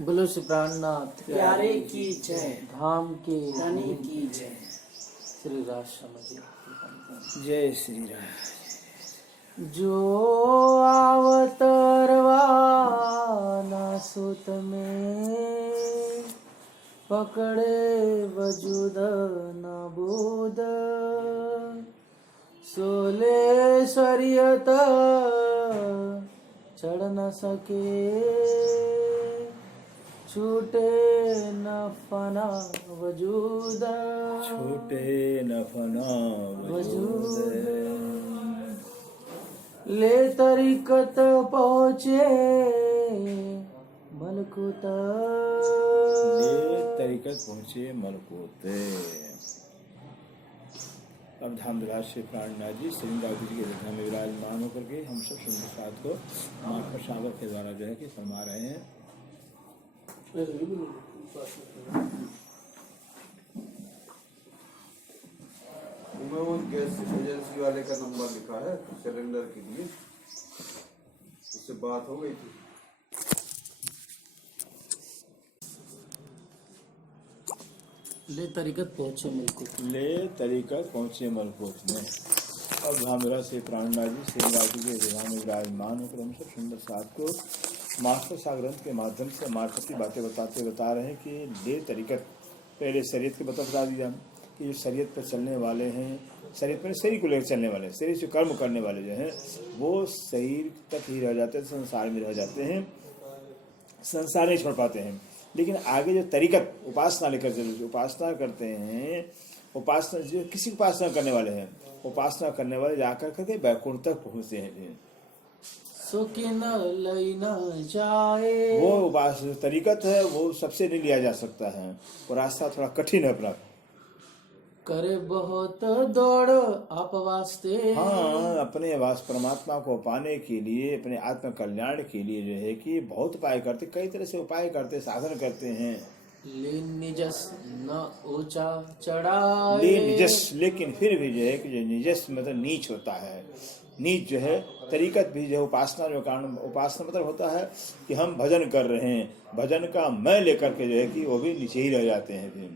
बोलो श्री प्राणनाथ प्यारे की जय, धाम के धनी की जय। श्री राम जी। जय श्री राम। जो अवतरवाना सुत में पकड़े वजूद न बोध सोले शरीयत चढ़ न सके छूटे न फना वजूद छूटे न फना वजूद ले तरीकत पहुँचे मलकुत ले तरीकत पहुँचे मलकुत। अब धामविलास श्री प्राणनाथ जी श्रींगावती जी के धाम में विराजमान होकर के हम सब सुंदर साथ को माँ प्रसाद के द्वारा जो है कि फरमा रहे हैं। मैं वो गैस एजेंसी वाले का नंबर लिखा है सिलेंडर के लिए, उससे बात हो गई थी। ले तरीकत पहुँचे मलकुत। ले तरीकत पहुँचे मलकुत में। अब धामविलास श्री प्राणनाथ जी श्रींगावती जी के धाम में विराजमान होकर हम सब सुंदर साथ को मास्टर साग्रंथ के माध्यम से मार्फत की बातें बता रहे हैं कि ले तरीकत। पहले शरीयत के बता दिया कि जो शरीयत पर चलने वाले हैं, शरीयत पर शरीर को लेकर चलने वाले, शरीर से कर्म करने वाले जो हैं वो शरीर तक ही रह जाते हैं, संसार में रह जाते हैं, संसार नहीं छोड़ पाते हैं। लेकिन आगे जो तरीकत उपासना लेकर चलते, उपासना करते हैं, उपासना जो किसी उपासना करने वाले हैं, उपासना करने वाले जाकर करके बैकुंठ तक पहुँचते हैं। सुकिन लई न जाए वो उपासना तरीकत है, वो सबसे नहीं लिया जा सकता है, वो रास्ता थोड़ा कठिन है अपना। करे बहुत दौड़ आप वास्ते। हाँ, अपने वास परमात्मा को पाने के लिए, अपने आत्म कल्याण के लिए जो है कि बहुत उपाय करते, कई तरह से उपाय करते, साधन करते हैं। ले निजस न ऊंचा चढ़ाए। ले निजस, लेकिन फिर भी जो है कि जो निजस मतलब नीच होता है, नीच जो है तरीकत भी जो है उपासना जो कारण, उपासना मतलब होता है कि हम भजन कर रहे हैं, भजन का मैं लेकर के जो है कि वो भी नीचे ही रह जाते हैं। फिर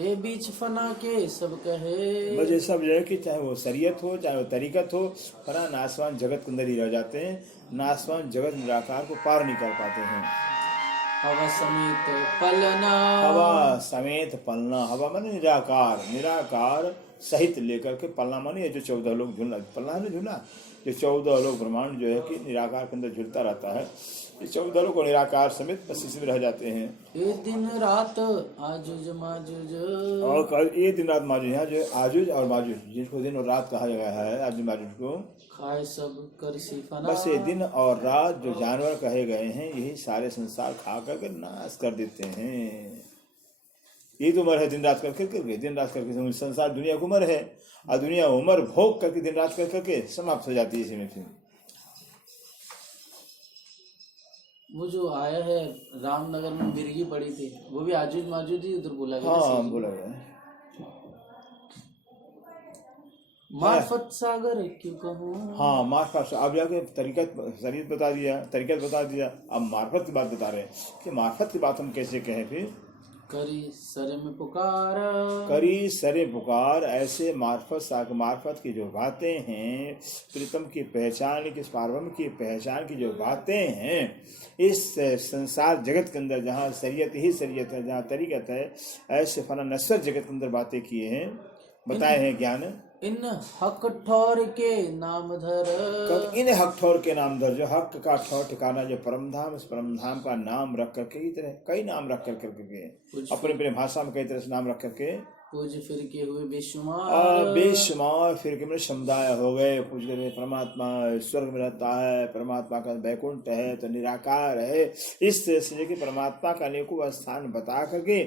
ए बीच फना के सब कहे। मुझे सब जो है कि चाहे वो शरीयत हो चाहे वो तरीकत हो, फना नासवान जगत के अंदर ही रह जाते हैं, नासवान जगत निराकार को पार नहीं कर पाते हैं। हवा समेत पलना। हवा समेत पलना, हवा माने निराकार, निराकार सहित लेकर के पलना माने ये जो 14 लोग झूलना, पलना है ना झूलना, जो 14 लोग ब्रह्मांड जो है कि निराकार के अंदर झूलता रहता है, ये 14 लोग निराकार समेत बस इसी में रह जाते हैं। ये दिन रात आजुज माजुज। और ये दिन रात माजुज, यहाँ जो आजुज और माजुज जिसको दिन और रात कहा गया है, आजुज माजुज को खाए सब कर सिफना। बस ये दिन और रात जो जानवर कहे गए हैं यही सारे संसार खा करके नाश कर देते हैं। ये तो उम्र है दिन रात करके, दिन रात करके संसार दुनिया की उम्र है, और दुनिया उम्र भोग करके दिन रात करके समाप्त हो जाती है इसी में। फिर वो जो आया है रामनगर में मिर्गी पड़ी थी, वो भी आजुज माजुज ही उधर बोला गया। हाँ बोला गया। मार्फत सागर क्यों कहूँ। हाँ मार्फत, अब जाके तरीकत शरीर बता दिया, तरीकत बता दिया, अब मार्फत की बात बता रहे हैं कि मार्फत की बात हम कैसे कहें। फिर करी सरे में पुकार। करी सरे पुकार, ऐसे मार्फत की जो बातें हैं, प्रीतम की पहचान की, पार्वम की पहचान की जो बातें हैं, इस संसार जगत के अंदर जहाँ शरीयत ही शरीयत है, जहाँ तरीकत है, ऐसे फना नश्वर जगत के अंदर बातें किए हैं, बताए हैं ज्ञान। इन हक ठौर के नाम धर। इन हक ठौर के नाम धर, जो हक का ठौर ठिकाना जो परमधाम, उस परमधाम का नाम रख करके, इस तरह कई नाम रख करके अपने अपने भाषा में कई तरह से नाम रख करके पूज फिर के हुए बेशुमार। बेशुमार फिर के मेरे समुदाय हो गए। पूज कर परमात्मा स्वर्ग में रहता है, परमात्मा का बैकुंठ है तो निराकार है, इस तरह से कि परमात्मा का अनेकों स्थान बता करके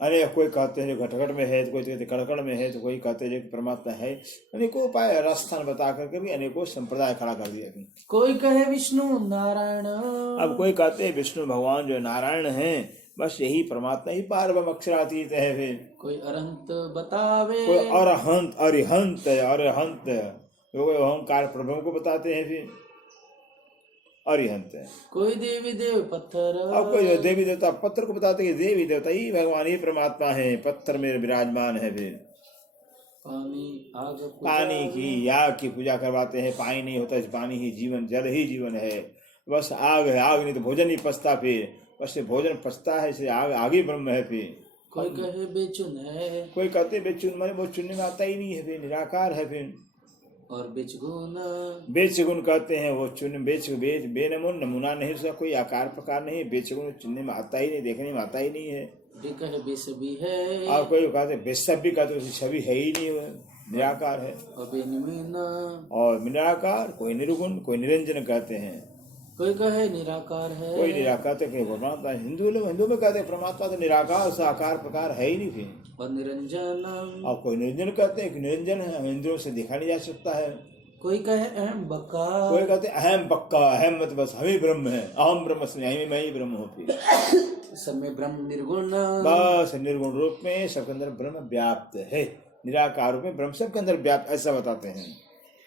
अनेक, कोई कहते हैं जो घटघट में है, तो कोई कहते कड़कड़ में है, तो कोई कहते हैं जो परमात्मा है, अनेकों उपाय राजस्थान बता करके भी अनेकों संप्रदाय खड़ा कर दिया। कोई कहे विष्णु नारायण। अब कोई कहते हैं विष्णु भगवान जो नारायण हैं, बस यही परमात्मा ही पारब्रह्म अक्षरातीत है। फिर कोई अरहंत बतावे। कोई अरहंत, अरिहंत, अरहंत अहंकार प्रभु को बताते हैं। फिर अरिहंत है। कोई देवी देव पत्थर, अब कोई देवी देवता पत्थर को बताते कि देवी देवता ही भगवान ही परमात्मा है, पत्थर में विराजमान है। फिर पानी आग पानी की आग की पूजा करवाते हैं। पानी नहीं होता, इस पानी ही जीवन, जल ही जीवन है। बस आग है, आग नहीं तो भोजन नहीं पचता। फिर बस से भोजन पचता है, इसलिए आग आगे ब्रह्म है। फिर कोई कहे बेचुन है, कोई कहते बेचुन, माने वो चुनने में आता ही नहीं है, फिर निराकार है। फिर और बेचगुन, बेचगुन कहते हैं, वो चुन बेच बेच बेनमुन, नमूना नहीं, उसका कोई आकार प्रकार नहीं। बेचगुन चुनने में आता ही नहीं, देखने में आता ही नहीं है। कहे बेसबी है, और कोई कहते बेसब भी कहते, उसकी छवि है ही नहीं, वो निराकार है। और बेनिमीना, और निराकार, कोई निर्गुण, कोई निरंजन कहते हैं। कोई कहे निराकार है, कोई निराकार तो कहीं परमात्मा। हिंदू में कहते हैं परमात्मा तो निराकार, उसका आकार प्रकार है ही नहीं। फिर और निरंजन, और कोई निरंजन कहते हैं कि निरंजन है, इंद्रियों से देखा नहीं जा सकता है। कोई कहे अहम बक्का, कोई कहते अहम बक्का, अहम मत बस हम ही ब्रह्म है, अहम ब्रह्म मैं ही ब्रह्म हूँ। फिर सब में ब्रह्म निर्गुण, बस निर्गुण रूप में सबके अंदर ब्रह्म व्याप्त है, निराकार रूप में ब्रह्म सबके अंदर व्याप्त, ऐसा बताते हैं।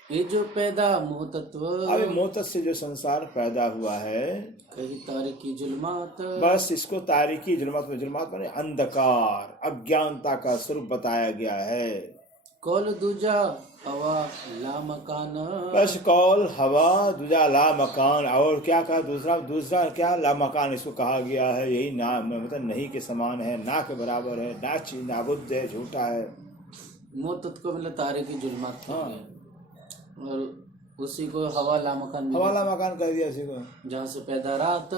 ये जो पैदा मोह तत्व, अब मोह से जो संसार पैदा हुआ है, कही तारिकी जुल्मात, बस इसको तारीकी जुल्मात में, जुल्मात माने अंधकार, अज्ञानता का स्वरूप बताया गया है। कौल दूजा हवा ला मकान, बस कौल हवा दूजा ला मकान, और क्या कहा दूसरा क्या ला मकान, इसको कहा गया है। यही ना मतलब नहीं के समान है, ना के बराबर है, ना बुद्ध है, झूठा है। मोह तत्व को मतलब तारिकी जुल्मात कह गया, और उसी को हवा ला मकान, हवाला मकान कह दिया इसी को। जहाँ से पैदा रात,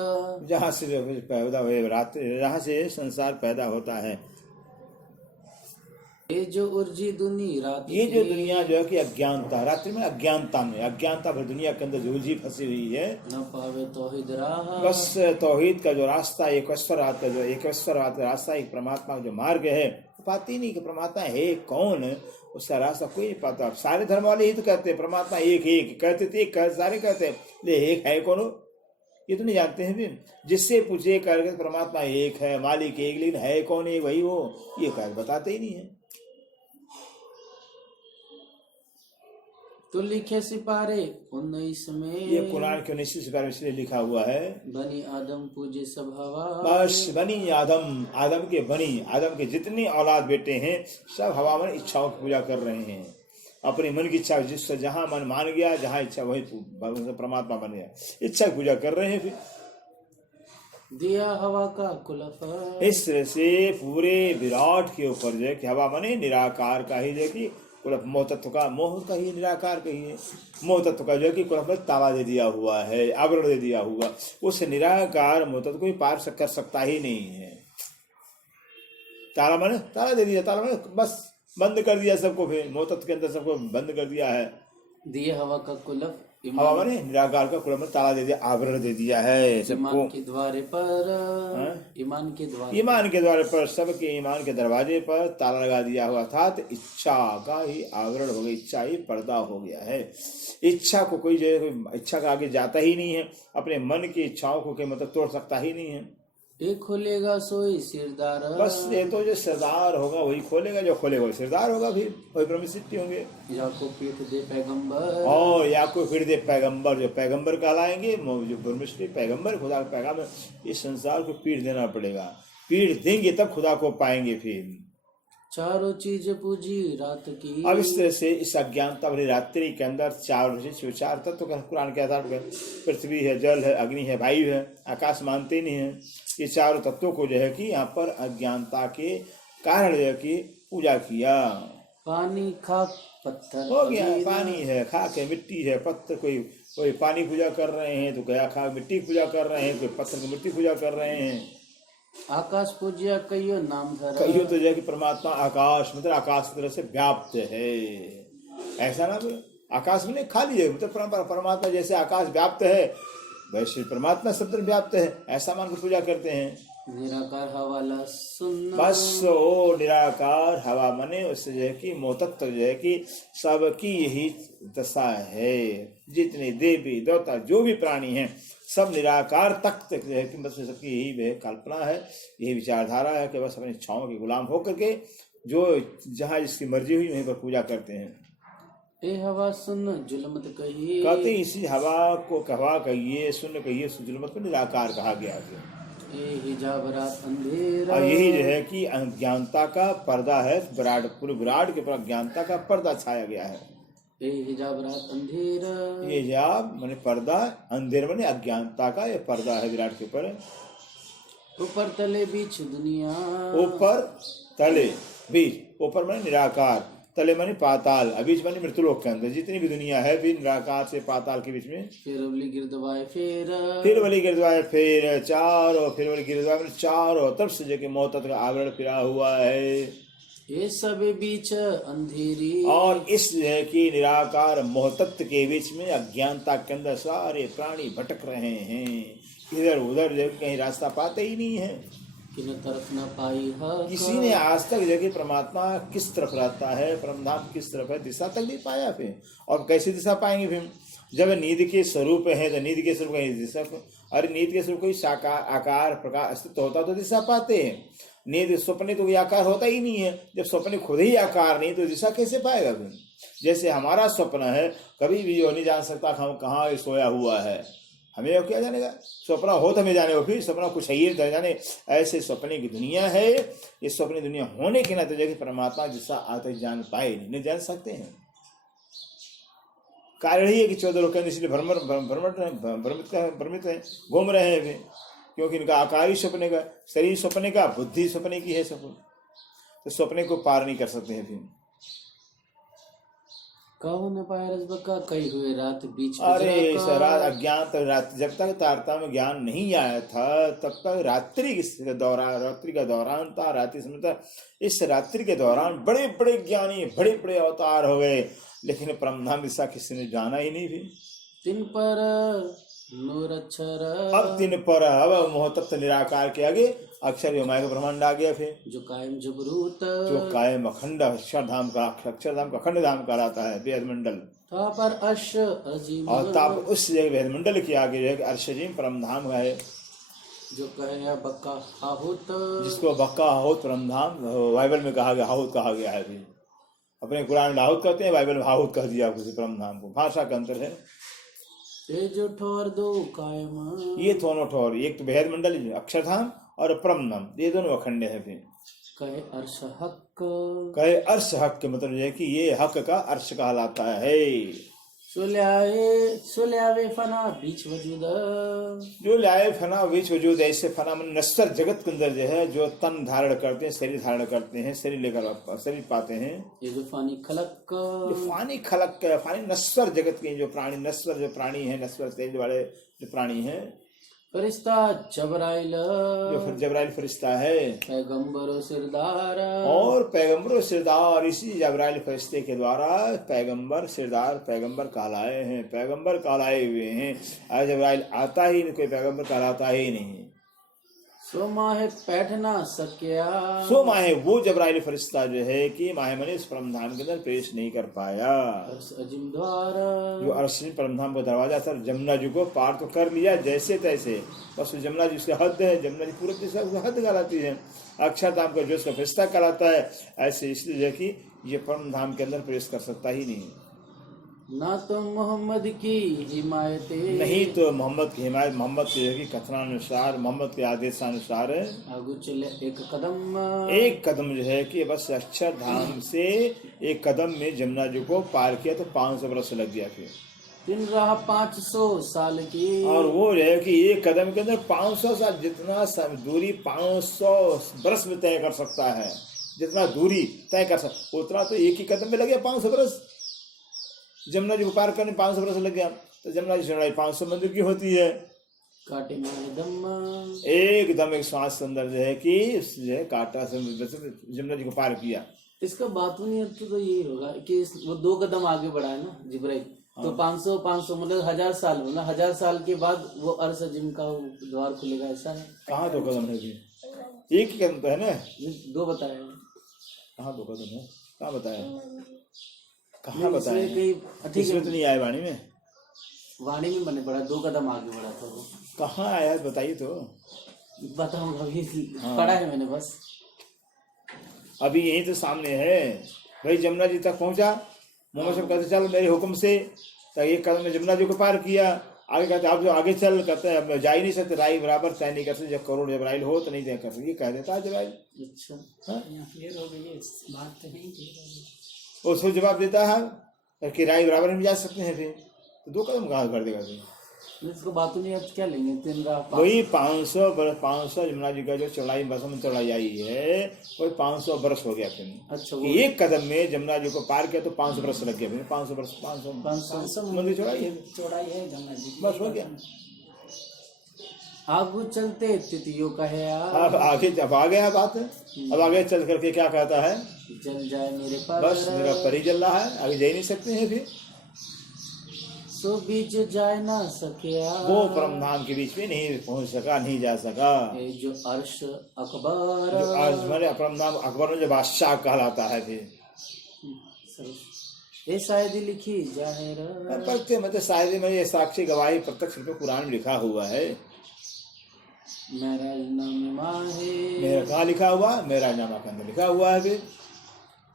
जहाँ से पैदा हुए रात, जहाँ से संसार पैदा होता है। ये जो उर्जी दुनी रात, ये जो दुनिया जो है कि अज्ञानता, रात्रि में अज्ञानता भर दुनिया के अंदर जो उलझी फंसी हुई है, न पावे तौहीद राह, बस तौहीद का जो रास्ता, एकस्वरवाद का रास्ता, एक परमात्मा का जो मार्ग है, पाती नहीं कि परमात्मा है कौन, उसका रास्ता कोई नहीं पाता। सारे धर्म वाले ही तो कहते हैं परमात्मा एक कहते थे, सारे कहते हैं, ले एक है कौन, ये तो नहीं जानते हैं। फिर जिससे पूछे करके परमात्मा एक है, मालिक एक, लेकिन है कौन है वही वो, ये कह बताते ही नहीं है। तो लिखे सिपारे 19 में, ये कुरान के 19 सिपारे में इसलिए लिखा हुआ है, बनी आदम पूजे सब हवा, बस बनी आदम के जितने औलाद बेटे हैं, सब हवा में इच्छाओं की पूजा कर रहे हैं। अपने मन की इच्छा, जिससे जहां मन मान गया, जहां इच्छा वही परमात्मा बन गया, इच्छा की पूजा कर रहे हैं। फिर दिया हवा का कुलफ, इस तरह से पूरे विराट के ऊपर जो है कि हवा माने निराकार का ही जो कि मोह तत्व का, मोह का ही निराकार का ही है। मोह तत्व का जो है कि कुल में ताला दे दिया हुआ है, आवरण दे दिया हुआ, उस निराकार मोह तत्व को पार कर सकता ही नहीं है। ताला माने ताला दे दिया, ताला माने बस बंद कर दिया सबको, फिर मोह तत्व के अंदर सबको बंद कर दिया है। दिए हवा का कुलफ, हवा माने निराकार का कुल में ताला दे दिया, आवरण दे दिया है सबको। ईमान के द्वारे पर, ईमान के द्वारे पर, सबके ईमान के दरवाजे पर ताला लगा दिया हुआ था। तो इच्छा का ही आवरण हो गया, इच्छा ही पर्दा हो गया है। इच्छा को कोई जो है इच्छा का आगे जाता ही नहीं है, अपने मन की इच्छाओं को कोई मतलब तोड़ सकता ही नहीं है। एक खोलेगा सोई सिरदार, बस ये तो जो सरदार होगा वही खोलेगा, जो खोलेगा वही सरदार होगा, फिर वही ब्रह्म सिद्धि होंगे। या को पीठ दे पैगंबर, और या कोई फिर दे पैगंबर, जो पैगंबर कहलाएंगे, जो ब्रह्मश्री पैगंबर, खुदा का पैगाम, इस संसार को पीठ देना पड़ेगा। पीठ देंगे तब खुदा को पाएंगे। फिर चारों चीज पूजी रात की, अब इस तरह से इस अज्ञानता भरी रात्रि के अंदर चार तत्व का कुरान के आधार पर, पृथ्वी है, जल है, अग्नि है, वायु है, आकाश मानते नहीं है। ये चारों तत्वों को जो है कि यहाँ पर अज्ञानता के कारण जो है कि पूजा किया। पानी खाक पत्थर हो गया, पानी है, खाक है, मिट्टी है, पत्थर, कोई पानी पूजा कर रहे हैं, तो गया खाक मिट्टी की पूजा कर रहे हैं, कोई पत्थर की मिट्टी पूजा कर रहे हैं। आकाश पूजिया कईयो नाम धरा, कईयो तो जो है कि परमात्मा आकाश मतलब आकाश की तरह से व्याप्त है, ऐसा ना बोले। आकाश में खाली है, मतलब परमात्मा जैसे आकाश व्याप्त है वैसे परमात्मा सब तरफ व्याप्त है, ऐसा मान के पूजा करते हैं। निराकार हवाला सुनना, बस वो निराकार हवा मने उससे जो है कि मोहतत्व जो है कि सबकी यही दशा है। जितने देवी देवता जो भी प्राणी हैं सब निराकार तक जो है कि बस सबकी यही वह कल्पना है, यही विचारधारा है कि बस अपनी इच्छाओं के गुलाम होकर के जो जहाँ जिसकी मर्जी हुई वहीं पर पूजा करते हैं। ए हवा सुन जुलमत कहिए। कहते इसी हवा को हवा कहिए, सुन कहिए, जुलमत को निराकार कहा गया है। ए हिजाब रात अंधेरा। और यही जो है कि अज्ञानता का पर्दा है, विराट पूरे विराट के ऊपर अज्ञानता का पर्दा छाया गया है। ए हिजाब रात अंधेरा। ये हिजाब माने पर्दा, अंधेर माने अज्ञानता का ये पर्दा है विराट के ऊपर। ऊपर तले बीच दुनिया। ऊपर तले बीच, ऊपर माने निराकार, तले माने पाताल, बीच माने मृत्युलोक के अंदर जितनी भी दुनिया है भी निराकार से पाताल के बीच में। फिर अवली गिरदवाए फिर वली गिरदवाए फिर चारों, फिर वली गिरदवाए माने चारों तरफ से जो कि मोहतत का आवरण फिरा हुआ है। ये सब बीच अंधेरी। और इस जो है कि निराकार मोहतत्व के बीच में अज्ञानता के अंदर सारे प्राणी भटक रहे हैं, इधर उधर जो कहीं रास्ता पाते ही नहीं है। किन तरफ न पाई हक। किसी ने आज तक जो कि परमात्मा किस तरफ रहता है, परमधाम किस तरफ है, दिशा तक नहीं पाया। फिर और कैसे दिशा पाएंगे? फिर जब नींद के स्वरूप है तो नींद के स्वरूप कहीं दिशा, अरे नींद के स्वरूप कोई साकार आकार प्रकार अस्तित्व होता तो दिशा पाते हैं। नींद स्वप्न तो कोई आकार होता ही नहीं है, जब स्वप्न खुद ही आकार नहीं तो दिशा कैसे पाएगा? फिर जैसे हमारा स्वप्न है, कभी भी वो नहीं जान सकता हम कहाँ सोया हुआ है, हमें क्या जानेगा? स्वप्न हो तो हमें जाने, फिर स्वप्न कुछ है ही जाने। ऐसे स्वप्न की दुनिया है, ये स्वप्न दुनिया होने के नाते जगह परमात्मा जिसका आते जान पाए नहीं जान सकते हैं। कारण ही है कि 14 लोग इसलिए भ्रमित है, घूम रहे हैं भी, क्योंकि इनका आकार ही स्वप्न का, शरीर स्वप्न का, बुद्धि स्वप्न की है, सब तो स्वप्न को पार नहीं कर सकते हैं। फिर कहो न पाए रजबका कई हुए रात बीच। अरे रात अज्ञान तक, रात जब तक तारता में ज्ञान नहीं आया था तब तक रात्रि का दौरान था, रात्रि समय था। इस रात्रि के दौरान बड़े बड़े ज्ञानी, बड़े बड़े अवतार हो गए, लेकिन परमधाम दिशा किसी ने जाना ही नहीं। भी तिन पर नूर अक्षर। अब तिन पर, अब मोहतत्व निराकार के आगे अक्षर योमाय का ब्रह्मांड आ गया। फिर जो कायम जबरूत, जो कायम अखंड अक्षरधाम का अखंड धाम कहलाता है वेद मंडल। था पर अर्श अजीम। और ताप उस वेद मंडल के आगे जो अर्श अजीम परमधाम है, जो कहे बक्का हाहुत, जिसको बक्का हाहुत परमधाम बाइबल में कहा गया, हाहुत कहा गया है। भी अपने कुरान में हाहुत कहते हैं, बाइबल में हाहुत कह दिया किसी परमधाम को, भाषा का अंतर है। जो ठोर दो कायम। ये दोनों ठोर, एक तो वेद मंडल अक्षरधाम और परमधाम, ये दोनों अखंड है। फिर कहे अर्श हक, कहे अर्श हक के मतलब ये कि ये हक का अर्श कहलाता है। सुल्यावे फना बीच वजूद, जो लाए फना बीच वजूद, ऐसे फना मन नश्वर जगत के अंदर जो है, जो तन धारण करते हैं, शरीर धारण करते हैं, शरीर लेकर शरीर पाते हैं। ये जो फानी खलक, जो फानी खलक, फानी नश्वर जगत के जो प्राणी, नश्वर जो प्राणी है, नश्वर शरीर वाले जो प्राणी है। फरिश्ता जबराइल, जो फिर जबराइल फरिश्ता है, पैगंबरो सिरदार, और पैगंबरों सिरदार, इसी जबराइल फरिश्ते के द्वारा पैगंबर सिरदार पैगंबर कहलाए हैं, पैगंबर कहलाए हुए हैं। आज जबराइल आता ही नहीं, कोई पैगंबर कहलाता ही नहीं। सो माहे बैठ ना सकिया, सो माहे वो जबराइल फरिश्ता जो है कि माहे मने इस परमधाम के अंदर प्रवेश नहीं कर पाया। अजिम द्वार, जो अर्श परमधाम का दरवाजा था, जमुना जी को पार तो कर लिया जैसे तैसे, बस जमुना जी उसके हद है, जमुना जी पूरब दिशा उसका हद कहलाती है। अक्षरधाम का जो उसका फरिश्ता कहलाता है, ऐसे इसलिए कि ये परमधाम के अंदर प्रवेश कर सकता ही नहीं। ना तो मोहम्मद की हिमायत, नहीं तो मोहम्मद की हिमायत, मोहम्मद के कथनानुसार, मोहम्मद के आदेशानुसार आगू चले एक कदम जो है कि बस अक्षरधाम से एक कदम में जमुना जी को पार किया तो 500 बरस लग गया। फिर दिन रहा 500 साल की, और वो जो है कि एक कदम के अंदर 500 साल, जितना दूरी 500 बरस में तय कर सकता है, जितना दूरी तय कर सकता उतना तो एक ही कदम में लगे 500 बरस। जमुना जी को पार करने 500 बरस लग गया, तो जमुना जी चढ़ाई 500 मंदिर की होती है। काटे में दम, एकदम एक श्वास अंदर जो है कि जो है काटा से जमुना जी को पार किया। इसका बात नहीं है तो यही होगा कि वो 2 कदम आगे बढ़ा है ना जिब्राइल, तो 500 मतलब 1000 साल, मतलब 1000 साल के बाद वो अर्श अजीम का द्वार खुलेगा, ऐसा है। कहाँ 2 कदम है? एक ही कदम तो है ना, 2 बताया। कहाँ 2 कदम है? कहाँ बताया? कहाँ बताया? इसमें तो नहीं आया वाणी में, वाणी में मैंने पढ़ा 2 कदम आगे बढ़ा था वो। कहाँ आया बताइए तो, बताऊंगा अभी, पढ़ा है मैंने बस। अभी यही तो सामने है भाई, जमुना जी तक पहुंचा मोहम्मद साहब कहते चल मेरे हुक्म से, तो एक कदम में जमुना जी को पार किया। आगे कहते आप जो आगे चल, कहते हैं अब जा ही नहीं सकते, राई बराबर तय नहीं कर सकते, जब करोड़ जबराइल हो तो नहीं तय कर सकते, ये कह देता है जबराइल। अच्छा, यहाँ क्लियर हो गई है बात, तो नहीं क्लियर हो गई। उसको जवाब देता है कि राई बराबर में जा सकते हैं, फिर तो 2 कदम कहाँ कर देगा फिर। इसको बातों नहीं आज क्या लेंगे 3 राह वही 500 जमुना जी का जो चौड़ाई बसम चौड़ाई आई है, वही 500 बरस हो गया फिर। अच्छा, कि एक कदम में जमुना जी को पार किया तो 500 बरस लग गया, फिर 500 बरस 500 500 मंदिर चौड़ाई है, चौड़ाई है गंगा जी की। बस हो गया। आगू चलते तिथियों का है अब आगे जब आ गया बात, अब आगे चल करके क्या कहता है, जल जाए मेरे पास, बस मेरा परी जल रहा है, आगे जा ही नहीं सकते हैं फिर। सो बीच जाए ना सकिया, वो परम धाम के बीच में नहीं पहुंच सका, नहीं जा सका। ये जो अर्श अकबर, जो आज मैंने परम धाम अकबर में जो बादशाह कहलाता है फिर। ये शायद लिखी जाहिर, पढ़ते मतलब शायद में ये साक्षी गवाही प्रत्यक्ष रूप में कुरान में लिखा हुआ है। मेरा नाम माहे, मेरा कहाँ लिखा हुआ, मेरा नामा के अंदर लिखा हुआ है फिर।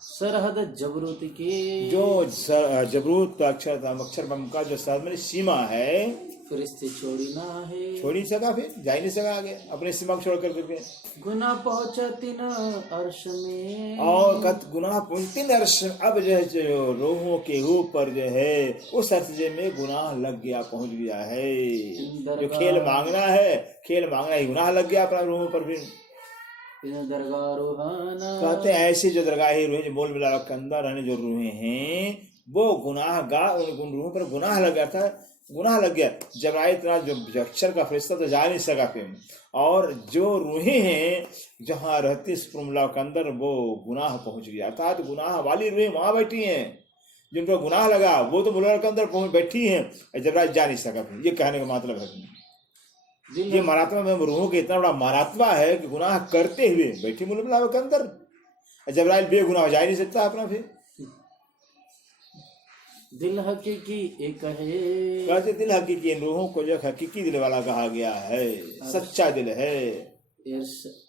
सरहद जबरूत की, जो जबरूत अक्षर बम का जो सरहद सीमा है, फरिश्ते छोड़ी ना है, छोड़ नहीं सका, फिर जा ही नहीं सका आगे अपने सीमा को छोड़ कर करके। गुना पहुंचती न अर्श में, और कत गुनाह पहुंचती न अर्श, अब जो है जो रूहों के ऊपर जो है उस अर्श में गुनाह लग गया, पहुंच गया है। जो खेल मांगना है, खेल मांगना ही गुनाह लग गया अपना रूहों पर फिर। दरगाह रूहाना, कहते हैं ऐसे जो दरगाही रूहें जो मोल मिला के अंदर रहने जो रूहें हैं, वो गुनाह उन रूहों पर गुनाह लग गया था, गुनाह लग गया। जबराइल इतना जो अक्षर का फरिश्ता तो जा नहीं सका फिर, और जो रूहें हैं जहाँ रहती मुला के अंदर वो गुनाह पहुंच गया, अर्थात गुनाह वाली रूहें वहां बैठी हैं, जिनको गुनाह लगा वो तो मुला के अंदर पहुंच बैठी हैं, जबराइल जा नहीं सका फिर। ये कहने का मतलब है ये महात्मा में रूहों के इतना बड़ा महात्मा है कि गुनाह करते हुए बैठी मुला के अंदर, जबराइल बेगुनाह जा ही नहीं सकता अपना फिर। दिल हकीकी एक है, कहते दिल हकीकी, इन रूहों को जो हकीकी दिल वाला कहा गया है, सच्चा दिल है।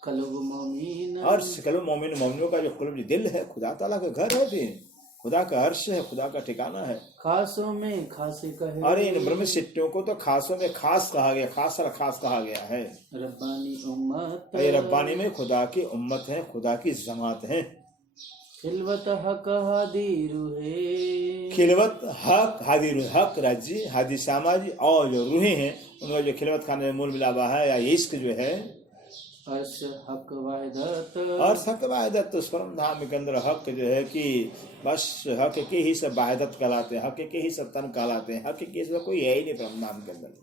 कल्ब मोमिन, और कल्ब मोमिन, मोमिनों का जो कल्ब दिल है खुदा ताला का घर है फिर, खुदा का अर्श है, खुदा का ठिकाना है। खासों में खासे कहे, अरे इन ब्रह्म सिट्टियों को तो खासों में खास कहा गया, खास और खास कहा गया है। रब्बानी उम्मत, ये रब्बानी में खुदा की उम्मत है, खुदा की जमात है। खिलवत हक हादी रूहे, खिलवत हक हादी हक राज्य हादी सामाजी, और जो रूहें हैं उनका जो खिलवत खाने में मूल मिलावा है या इश्क जो है, अर्श हक वाहिदत, और हक वाहिदत, तो परम धाम के अंदर हक जो है कि बस हक के ही सब वाहिदत कहलाते हैं, हक के ही सब तन कहलाते हैं, हक के सब कोई है ही नहीं परम धाम के अंदर।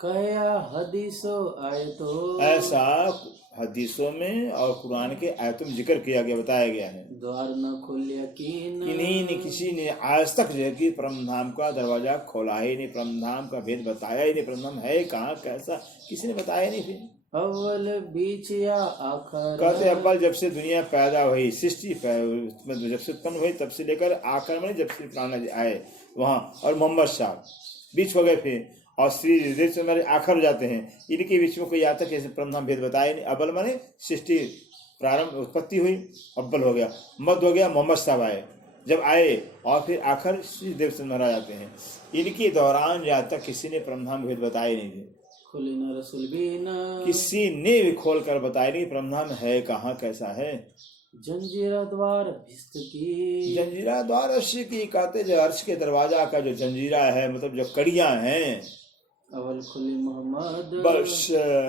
कया हदीसो आए तो, ऐसा हदीसों में और कुरान के आयतों में जिक्र किया गया, बताया गया है। द्वार न खोल यकीन, किन्हीं ने किसी ने आज तक जो है कि परम धाम का दरवाजा खोला ही नहीं, परम धाम का भेद बताया ही नहीं, परम धाम है कहाँ कैसा किसी ने बताया नहीं। फिर अव्वल बीच या आखिर, कहते अव्वल जब से दुनिया पैदा हुई, सृष्टि जब से उत्पन्न हुई तब से लेकर आखिर में जब से प्राण आए वहाँ, और मोहम्मद साहब बीच हो गए फिर, और श्री देव से हमारे आखिर हो जाते हैं, इनके बीच में कोई आता कैसे परम भेद बताया नहीं। अव्वल माने सृष्टि प्रारंभ उत्पत्ति हुई, अव्वल हो गया, मध्य हो गया, मोहम्मद साहब आए, जब आए और फिर आखिर श्री देव से महाराज आते हैं। इनके दौरान या तक किसी ने परम भेद बताए नहीं थे, खुले न रसूल भी न, किसी ने भी खोल कर बताया नहीं परम है कहाँ कैसा है। जंजीरा द्वार भिस्त की, जंजीरा द्वार अर्श की, कहते जो अर्श के दरवाजा का जो जंजीरा है मतलब जो कड़ियां हैं, अवल खुली मोहम्मद, बस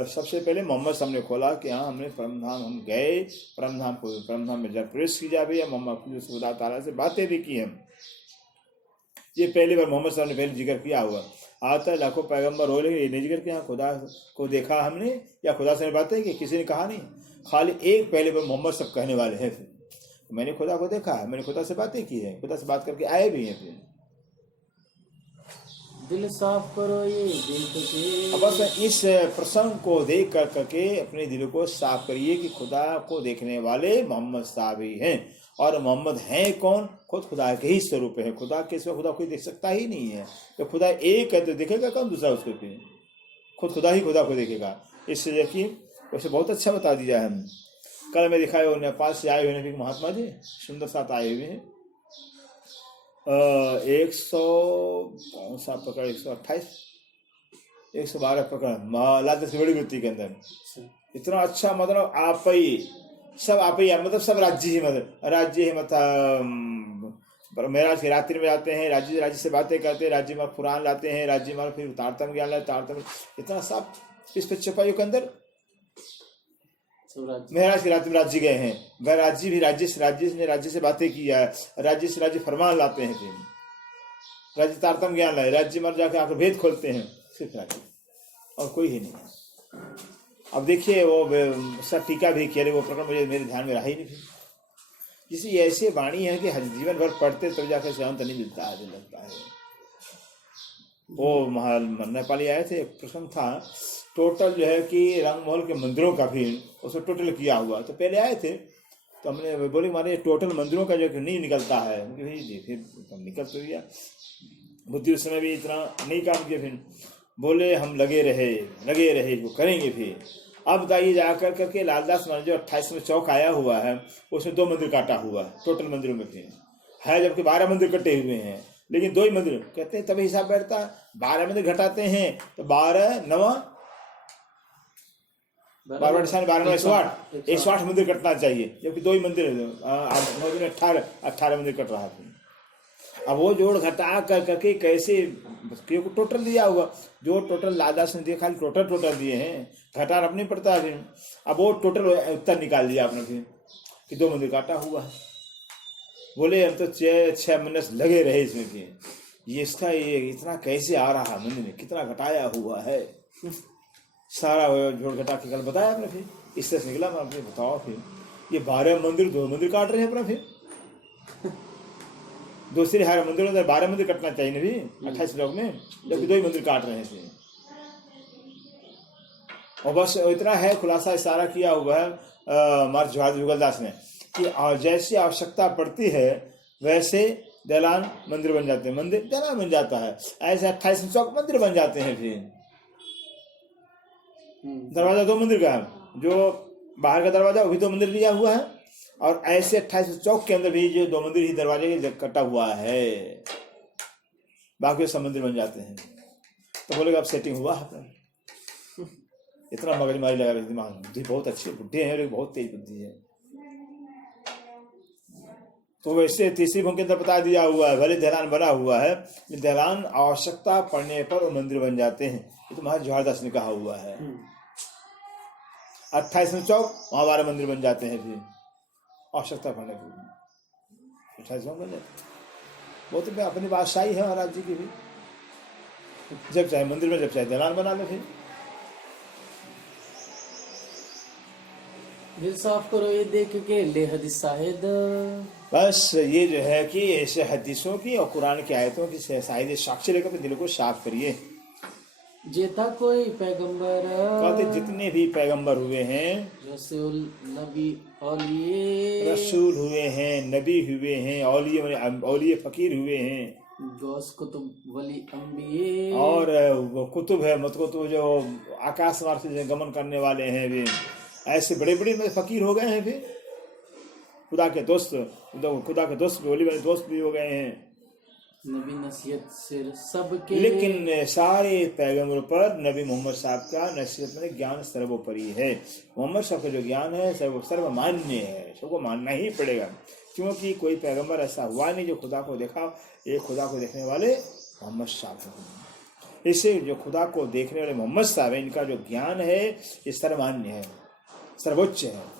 सबसे पहले मोहम्मद सामने खोला कि हाँ हमने परमधाम हम गए, परमधाम में जब प्रवेश की जाए, मोहम्मद खुदा ताला से बातें भी की हम। ये पहली बार मोहम्मद साहब ने पहले जिक्र किया हुआ, आता है लाखों पैगंबर हो रहे नहीं जिक्र किया, खुदा को देखा हमने या खुदा से बातें की, किसी ने कहा नहीं, खाली एक पहले बार मोहम्मद सब कहने वाले हैं। फिर मैंने खुदा को देखा है, मैंने खुदा से बातें की है, खुदा से बात करके आए भी हैं। फिर दिल साफ करो ये देख के, अब बस इस प्रसंग को देख कर करके अपने दिल को साफ करिए कि खुदा को देखने वाले मोहम्मद साहब ही हैं। और मोहम्मद हैं कौन? खुद खुदा के ही स्वरूप है। खुदा के सिवा खुदा कोई देख सकता ही नहीं है। तो खुदा एक है तो देखेगा कौन दूसरा उसको? फिर खुद खुदा ही खुदा को देखेगा। इससे यकीन वैसे बहुत अच्छा बता दिया है। कल मैं दिखाए वो नेपाल से आए हुए हैं महात्मा जी, सुंदर साथ आए हुए हैं। 100 कौन सा प्रकरण, 128 112 प्रकरण लालच से बड़ी वृत्ति के अंदर। इतना अच्छा, मतलब आप ही सब, आप ही मतलब सब राज्य ही, मतलब राज्य ही, मतलब महाराज की रात्रि में जाते हैं, राज्य से बातें करते हैं, राज्य में पुराण लाते हैं, राज्य में फिर तारतम्य ज्ञान लाते, तारतम्य इतना सब इस पे चपाइयों के अंदर महाराज के रात्रि में राज्य गए हैं। वह राज्य भी राज्य से बातें किया है, राज्य से राज्य फरमान लाते हैं, फिर राज्य तारतम्य ज्ञान लाए, राज्य में जाकर आकर भेद खोलते हैं, सिर्फ राज्य और कोई ही नहीं। अब देखिए वो सब टीका भी किया, वो प्रकरण मुझे मेरे ध्यान में रहा ही नहीं। जिसे ऐसे वाणी है कि जीवन भर पढ़ते तब जाकर से अंत नहीं मिलता है, लगता है। वो नेपाली आए थे, एक प्रसंग था, टोटल जो है कि रंगमहल के मंदिरों का भी उसको टोटल किया हुआ। तो पहले आए थे तो हमने बोले मारे टोटल मंदिरों का जो नहीं निकलता है, फिर हम निकल तो गया, बुद्धि उस समय भी इतना नहीं काम किया। फिर बोले हम लगे रहे वो करेंगे। फिर अब बताइए जाकर करके लालदास महाराज जो 28 में चौक आया हुआ है, उसमें 2 मंदिर काटा हुआ है टोटल मंदिरों में फिर है, जबकि 12 मंदिर कटे हुए हैं, लेकिन 2 ही मंदिर कहते हैं। तभी हिसाब बैठता है, 12 मंदिर घटाते हैं तो 12 9 108 मंदिर कटना चाहिए, जबकि 2 ही मंदिर 18 मंदिर कट रहा था। अब वो जोड़ घटा कर करके कैसे टोटल दिया हुआ, जो टोटल लालदास ने दिया खाली टोटल दिए हैं, घटाना अपने पड़ता है। फिर अब वो टोटल उत्तर निकाल दिया आपने फिर कि 2 मंदिर काटा हुआ है। बोले हम तो 6 महीने लगे रहे इसमें कि ये इसका ये इतना कैसे आ रहा है, मंदिर में कितना घटाया हुआ है, सारा जोड़ घटा के कल बताया आपने। फिर इससे निकला आपने, बताओ फिर ये 12 मंदिर 2 मंदिर काट रहे हैं अपना। फिर दूसरे हर मंदिरों में 12 मंदिर कटना चाहिए ना भी 28 श्लोक में, जबकि 2 ही मंदिर काट रहे हैं। और बस इतना है खुलासा इशारा किया हुआ है हमारे जवाहर जुगलदास ने कि जैसी आवश्यकता पड़ती है वैसे दलान मंदिर बन जाते हैं, मंदिर दलान बन जाता है, ऐसे 28 चौक मंदिर बन जाते हैं। फिर दरवाजा 2 मंदिर का है, जो बाहर का दरवाजा वो भी 2 मंदिर लिया हुआ है, और ऐसे 28 चौक के अंदर भी जो 2 मंदिर ही दरवाजे के कटा हुआ है, बाकी सब मंदिर बन जाते हैं। तो बोलेगा अब सेटिंग हुआ है। इतना मगजमारी लगा दिमाग, बुद्धि बहुत अच्छी, बुद्धि है, बहुत तेज बुद्धि है। तो वैसे तीसरी भूमि के अंदर बता दिया हुआ है, भले दहलान बना हुआ है, दहलान आवश्यकता पड़ने पर वो मंदिर बन जाते हैं। ये तो महाराज जवाहरदास ने कहा हुआ है। 28 में चौक, वहां 12 मंदिर बन जाते हैं। फिर आवश्यकता पड़ने पर 28 बन जाते। वो तो अपनी बादशाही है महाराज जी की भी, जब चाहे मंदिर में, जब चाहे दहलान बना लो। फिर दिल साफ करो ये देख के ले हदीस शाहिद। बस ये जो है कि ऐसे हदीसों की और कुरान की आयतों की शायद साक्षी लेकर अपने दिल को साफ करिए। जेता कोई पैगंबर, कहते जितने भी पैगंबर हुए हैं, रसूल नबी औलिये, रसूल हुए हैं, नबी हुए हैं, औलिये फकीर हुए हैं, गौस कुतुब वली अंबिये, और वो कुतुब है मतलब तो जो आकाश मार्ग से गमन करने वाले हैं, वे ऐसे बड़े बड़े फकीर हो गए हैं। फिर खुदा के दोस्त वली वाले दोस्त भी हो गए हैं। नबी नसीहत सिर सबके, लेकिन सारे पैगंबरों पर नबी मोहम्मद साहब का नसीहत में ज्ञान सर्वोपरि है। मोहम्मद साहब का जो ज्ञान है सर्वमान्य है, सबको मानना ही पड़ेगा, क्योंकि कोई पैगंबर ऐसा हुआ नहीं जो खुदा को देखा। एक खुदा को देखने वाले मोहम्मद साहब हैं। इससे जो खुदा को देखने वाले मोहम्मद साहब है, इनका जो ज्ञान है ये सर्वमान्य है, सर्वोच्च है।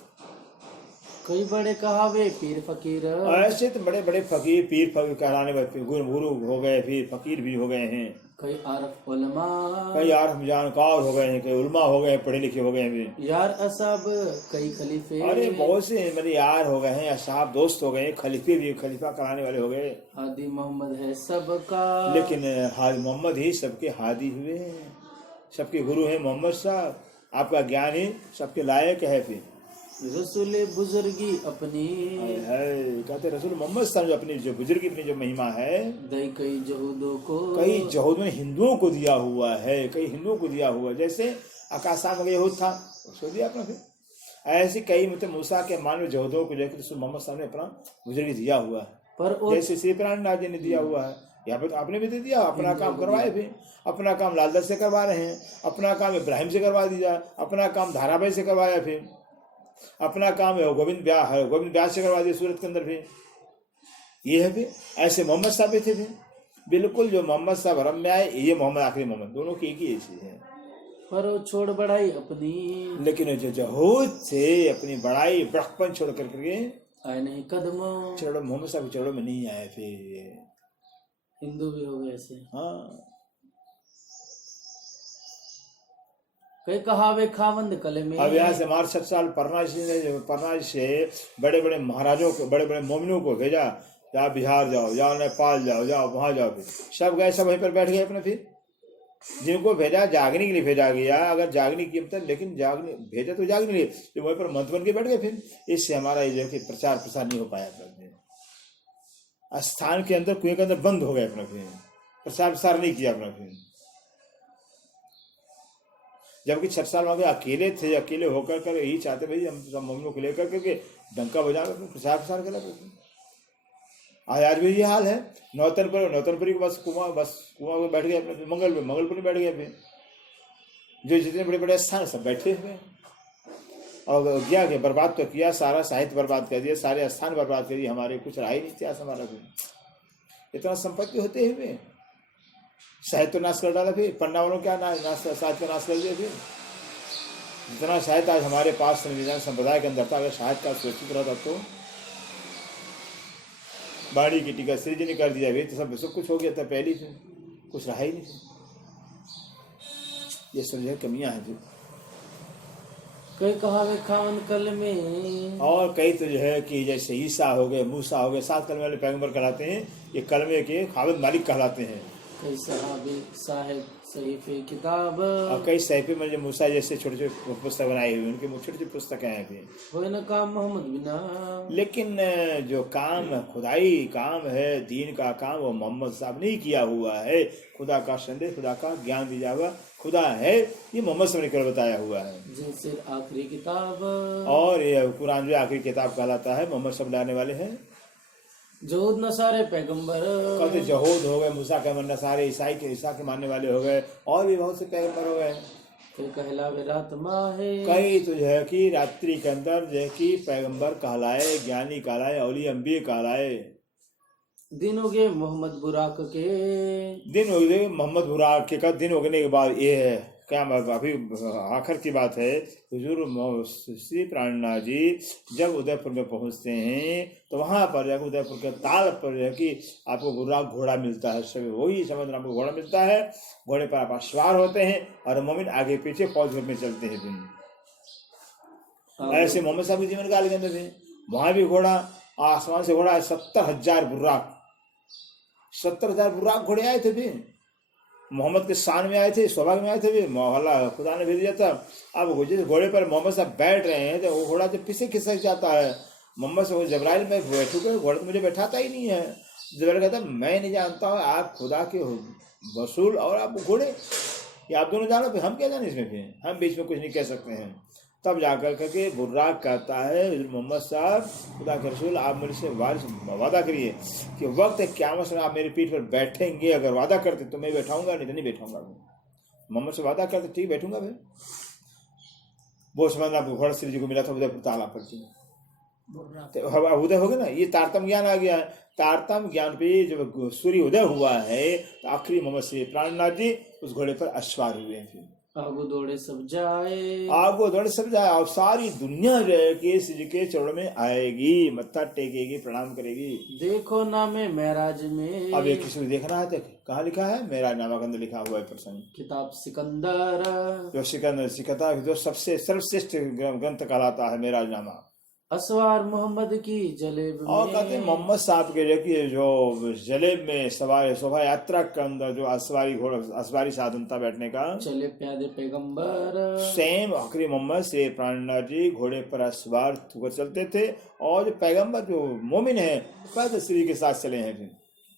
कई बड़े कहावे पीर फकीर, ऐसे तो बड़े बड़े फकीर पीर कहलाने वाले गुरु हो गए, फिर फकीर भी हो गए हैं। कई आरफ उलमा, कई आरफ जानकार हो गए हैं, कई उलमा हो गए, पढ़े लिखे हो गए हैं। यार असाब कई खलीफे, अरे बहुत से मेरे यार हो गए हैं, असाब दोस्त हो गए, खलीफे भी, खलीफा कराने वाले हो गए। हादी मोहम्मद है सबका, लेकिन हादी मोहम्मद ही सबके हादी हुए हैं, सबके गुरु हैं मोहम्मद साहब। आपका ज्ञान ही सबके लायक है। फिर रसूल बुजुर्गी अपनी, कहते रसूल मोहम्मद साहब जो अपनी जो बुजुर्गी अपनी जो महिमा है, दई कई जहूदों को, कई जहूद में हिंदुओं को दिया हुआ है, कई हिंदुओं को दिया हुआ, जैसे आकाशा में यहूद था उसको दिया अपना। फिर ऐसी कई मतलब मूसा के मानव जहूदों को लेकर रसूल मोहम्मद साहब ने अपना बुजुर्गी दिया हुआ है। पर वो जैसे श्री प्राणनाथ जी ने दिया हुआ है, यहाँ पे तो आपने भी दे दिया। अपना काम करवाए फिर, अपना काम लालदत से करवा रहे हैं, अपना काम इब्राहिम से करवा दिया, अपना काम धाराभाई से करवाया, फिर अपना काम गोविंद व्यास से करवा दिया सूरत के अंदर। फिर ये है फिर ऐसे मोहम्मद साहब भी थे फिर, बिल्कुल जो मोहम्मद साहब हरम में आए, ये मोहम्मद आखिरी मोहम्मद, दोनों की एक ही चीज है। पर वो छोड़ बढ़ाई अपनी, लेकिन जो जहूद से अपनी बड़ाई बड़कपन छोड़ करके आए नहीं कदमों, चरणों मोहम्मद साहब के चरणों में नहीं आए फिर। हिंदू भी हो गए ऐसे। हाँ, कई कहावे खावंद कले में। अब यहाँ से 60 साल परनाजी से बड़े बड़े महाराजों को, बड़े बड़े मोमिनों को भेजा, जाओ बिहार जाओ, जाओ नेपाल जाओ, जाओ वहां जाओ। फिर सब गए, सब वहीं पर बैठ गए अपने। फिर जिनको भेजा जागने के लिए भेजा गया, अगर जागने की मतलब, लेकिन जागने भेजा तो जागने के लिए, तो वहीं पर मंत्र बन के बैठ गए। फिर इससे हमारा ये जो कि प्रचार प्रसार नहीं हो पाया। स्थान के अंदर कुएं के अंदर बंद हो गए अपना, फिर प्रचार प्रसार नहीं किया अपना। फिर जबकि 6 साल वहां अकेले थे, अकेले होकर कर यही चाहते भाई हम सब मोमिनों को लेकर करके डंका बजा कर प्रचार प्रसार करा। आज भी ये हाल है। नौतनपुरी के बस कुआं में बैठ गए अपने, मंगलपुरी बैठ गए। फिर जो जितने बड़े बड़े स्थान सब बैठे हुए, और क्या कि बर्बाद तो किया, सारा साहित्य बर्बाद कर दिया, सारे स्थान बर्बाद कर दिए, हमारे कुछ रहा ही नहीं इतिहास हमारा। फिर इतना संपत्ति होते हुए साहित्य तो नाश कर डाला। फिर पन्ना वालों क्या साहित्य नाश कर दिया। फिर जितना साहित्य आज हमारे पास संविधान संप्रदाय के अंदर था, अगर साहित्य का सुरक्षित रहता तो बाड़ी की टीका सृजन कर दिया भी तो सब कुछ हो गया था पहले से, कुछ रहा ही नहीं। ये सब जो कमियां हैं जो कई कहावे खावन कल में, और कई तो जो है कि जैसे ईसा हो गए, मूसा हो गए, 7 कलमे वाले पैगंबर कहलाते हैं, ये कलमे के खाविद मालिक कहलाते हैं। कई सहाबे साहिब सहीफे किताब, और कई सहीफे में जो मूसा जैसे छोटे छोटे पुस्तक बनाई हुई, उनके छोटी छोटी पुस्तकें हैं भी। हो न काम मोहम्मद बिना, लेकिन जो काम खुदाई काम है, दीन का काम, वो मोहम्मद साहब नहीं किया हुआ है। खुदा का संदेश, खुदा का ज्ञान दिया हुआ खुदा है, ये मोहम्मद साहब ने केवल बताया हुआ है। जैसे आखिरी किताब, और ये कुरान जो आखिरी किताब कहलाता है, मोहम्मद साहब लाने वाले हैं। जहूद नसारे पैगंबर, कहते जहूद हो गए, मूसा के नसारे, ईसा के मानने वाले हो गए, और भी बहुत से पैगंबर हो गए। कई कहलावे रात माहे, कई तो जो है कि रात्रि के अंदर जो है कि पैगंबर कहलाए, ज्ञानी कहलाए, औली अंबिया कहलाए। दिन हो गए मोहम्मद बुराक के, दिन हो गए मोहम्मद बुराक के का दिन होने के बाद ये है क्या, अभी आखिर की बात है। हुजूर श्री प्राणनाथ जी जब उदयपुर में पहुंचते हैं तो वहां पर जाकर उदयपुर के ताल पर जो है कि आपको बुराक घोड़ा मिलता है। सभी वही समझना, आपको घोड़ा मिलता है, घोड़े पर आप सवार होते हैं और मोमिन आगे पीछे फौज में चलते हैं। ऐसे मोहम्मद साहब के जीवन काल के अंदर थे, वहां भी घोड़ा, आसमान से घोड़ा 70,000 बुर्राक, 70,000 बुर्राक घोड़े आए थे। भी मोहम्मद के शान में आए थे, सौभाग्य में आए थे। भी मोहल्ला खुदा ने भेज दिया था। अब जिस घोड़े पर मोहम्मद साहब बैठ रहे हैं तो वो घोड़ा जब पीछे खिसक जाता है, मोहम्मद से जबराइल में बैठूंगा, घोड़ा तो मुझे बैठाता ही नहीं है। जबराइल कहता मैं नहीं जानता हूँ आप खुदा के वसूल और आप घोड़े, ये आप दोनों जानो, हम क्या जाने इसमें, फिर हम बीच में कुछ नहीं कह सकते हैं। तब जाकर करके बुर्राक कहता है मोहम्मद साहब खुदा के रसूल आप मेरे से वादा करिए कि वक्त क़यामत में आप मेरी पीठ पर बैठेंगे। अगर वादा करते तो मैं बैठाऊंगा, नहीं तो नहीं बैठाऊंगा। मोहम्मद से वादा करते ठीक बैठूंगा भाई। वो समझना आपको घोड़ा श्री जी को मिला था उदयपुर ताला पर जी, उदय हो गया ना, ये तारतम ज्ञान आ गया है। तारतम ज्ञान पे जब सूर्य उदय हुआ है तो आखिरी मोहम्मद श्री प्राणनाथ जी उस घोड़े पर अश्वार हुए हैं। फिर आगो दौड़े सब जाए, आगो दौड़े सब जाए, और सारी दुनिया जो है कि श्री के चरणों में आएगी, मत्था टेकेगी, प्रणाम करेगी। देखो नामे महराज में, अब ये किसी को देखना है तो कहाँ लिखा है, मेरा नामा के अंदर लिखा हुआ है प्रसंग। किताब सिकंदर, जो सिकंदर जो सबसे सर्वश्रेष्ठ ग्रंथ कहलाता है मेरा नामा। असवार मोहम्मद की जलेब में, और कहते हैं मोहम्मद साहब के जो जलेब में सवार शोभा यात्रा के अंदर जो असवारी साधन था बैठने का, चले प्यादे पैगंबर, सेम आखिरी मोहम्मद से प्राणनाथ जी घोड़े पर असवार होकर चलते थे। और जो पैगंबर जो मोमिन है पैदल श्री के साथ चले हैं।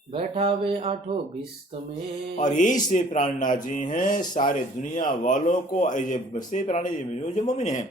बैठा वे आठों भिस्त में, और यही से प्राणनाथ जी हैं सारे दुनिया वालों को, श्री प्राणनाथ जी जो मोमिन है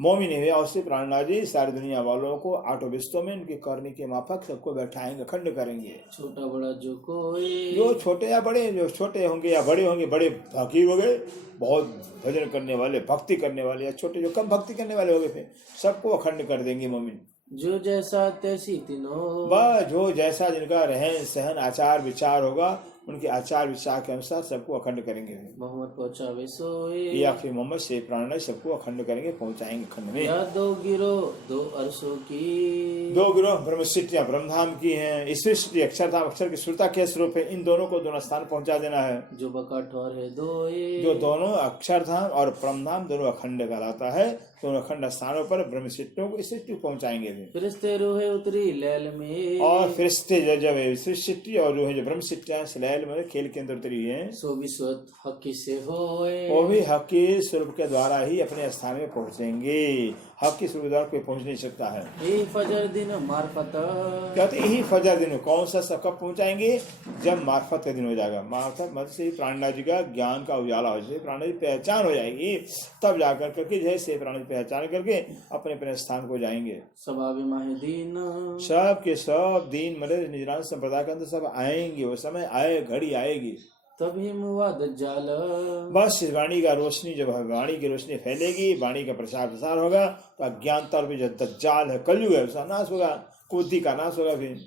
मोमिन हुए और से प्राणनाथ जी सारी दुनिया वालों को आठों विश्वों में उनके करने के माफक सबको बैठाएंगे, अखंड करेंगे। छोटा बड़ा जो कोई, जो छोटे या बड़े, जो छोटे होंगे या बड़े होंगे, बड़े फकीर हो गए, बहुत भजन करने वाले, भक्ति करने वाले, या छोटे जो कम भक्ति करने वाले हो गए, फिर सबको अखंड कर देंगे मोमिन। जो जैसा तैसी तीनों, वह जो जैसा जिनका रहन सहन आचार विचार होगा, उनके आचार विचार के अनुसार सबको अखंड करेंगे। मोहम्मद पहुंचावे सोए, ये आखिरी मोहम्मद से प्राण सबको अखंड करेंगे, पहुंचाएंगे खंड में। या दो गिरो दो अरसों की, दो गिरोह ब्रह्म सिटियां ब्रह्मधाम की हैं, ईश्वर सिटी अक्षरधाम, अक्षर की सुरता के स्वरूप है। इन दोनों को दोनों स्थान पहुंचा देना है। जो बका ठौर है दोए, जो दोनों अक्षरधाम और ब्रह्मधाम दोनों अखंड कहलाता है, दोनों अखंड स्थानों पर ब्रह्म सिटियों को इस सिटी पहुंचाएंगे भी। फिरिश्ते रोहे उतरी लैल में, और फिरिश्ते जब ईश्वर सिटी और जो है जो ब्रह्म सिटियां लैल में खेल के अंदर उतरी है, सो विश्वत हकी से होए, वो भी हक के स्वरूप के द्वारा ही अपने स्थान में पहुंचेंगे। हक के स्वरूप द्वारा कोई पहुंच नहीं सकता है। ये फजर दिन मार्फत, कहते यही फजर दिन कौन सा सब कब पहुंचाएंगे, जब मार्फत का दिन हो जाएगा। मार्फत मत से प्राणनाथ जी का ज्ञान का उजाला हो जाए, प्राणनाथ जी पहचान हो जाएगी, तब जाकर करके जैसे प्राणनाथ पहचान करके अपने अपने स्थान को जाएंगे। सबाबे माहे दीन, सब के सब दिन मरे निजरान संप्रदाय के अंदर सब आएंगे। वो समय आए, घड़ी आएगी, तभी मुआ दज्जाल, बस इस वाणी का रोशनी, जब वाणी की रोशनी फैलेगी, वाणी का प्रचार प्रसार होगा, तो अज्ञानता और जो दज्जाल है, कलयुग है, उसका नाश होगा, कुद्दी का नाश होगा। फिर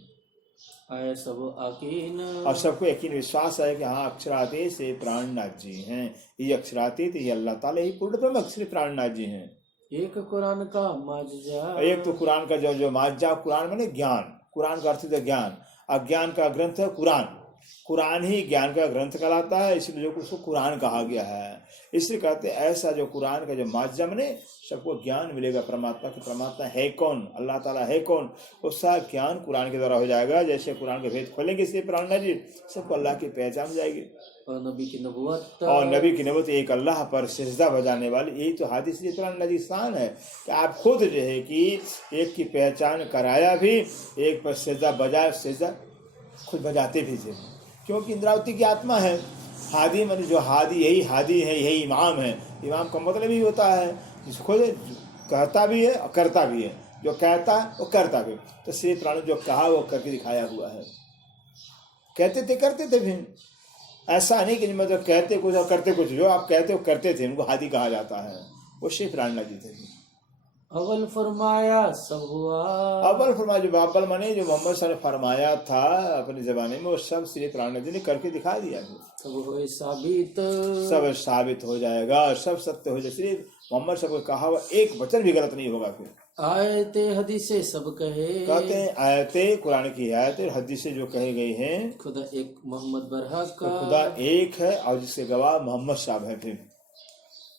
आए सब आकीन, और सबको यकीन विश्वास है कि हाँ अक्षरातीत से प्राणनाथ जी हैं। ये अक्षरातीत, ये अल्लाह ताला ही पूर्णतम अक्षर प्राणनाथ जी हैं। एक कुरान का माजा, एक तो कुरान का जो माजा, कुरान माने ज्ञान, कुरान का अर्थ है ज्ञान। अज्ञान का ग्रंथ है कुरान, कुरान ही ज्ञान का ग्रंथ कहलाता है, इसलिए उसको कुरान कहा गया है। इसलिए कहते हैं ऐसा जो कुरान का जो माध्यम ने सबको ज्ञान मिलेगा परमात्मा के, परमात्मा है कौन, अल्लाह ताला है कौन, उसका ज्ञान कुरान के द्वारा हो जाएगा। जैसे कुरान के भेद खोलेंगे इसलिए प्राणनाथ जी सबको अल्लाह की पहचान हो जाएगी। और नबी की नबुवत, और नबी की नबुवत एक अल्लाह पर सिजदा बजाने वाली, यही तो हादिस प्राणनाथ जी शान है कि आप खुद जो है कि एक की पहचान कराया भी, एक पर सिजदा बजाए, सिजदा खुद बजाते भी थे, क्योंकि इंद्रावती की आत्मा है। हादी मतलब जो हादी, यही हादी है, यही इमाम है। इमाम का मतलब ही होता है जिसको खुद कहता भी है और करता भी है, जो कहता है वो करता भी। तो श्री प्राण जो कहा वो करके दिखाया हुआ है। कहते थे करते थे, फिर ऐसा नहीं कि मतलब कहते कुछ और करते कुछ, जो आप कहते हो करते थे, उनको हादी कहा जाता है। वो श्री प्राणनाथ जी थे। अव्वल फरमाया सब हुआ, अव्वल फरमाया जो बाबल माने जो मोहम्मद सल्लल्लाहु अलैहि वसल्लम ने फरमाया था अपने जमाने में, वो सब श्री प्राणनाथ जी ने करके दिखा दिया। सब होए साबित, सब साबित हो जाएगा, सब सत्य हो जाए। श्री मोहम्मद सबको कहा हुआ एक वचन भी गलत नहीं होगा। फिर आयते हदीसे सब कहे, कहते हैं आयते कुरान की आयतें हदीसे जो कहे गए हैं, खुदा एक मोहम्मद बरहक तो खुदा एक है और जिसके गवाह मोहम्मद साहब है। फिर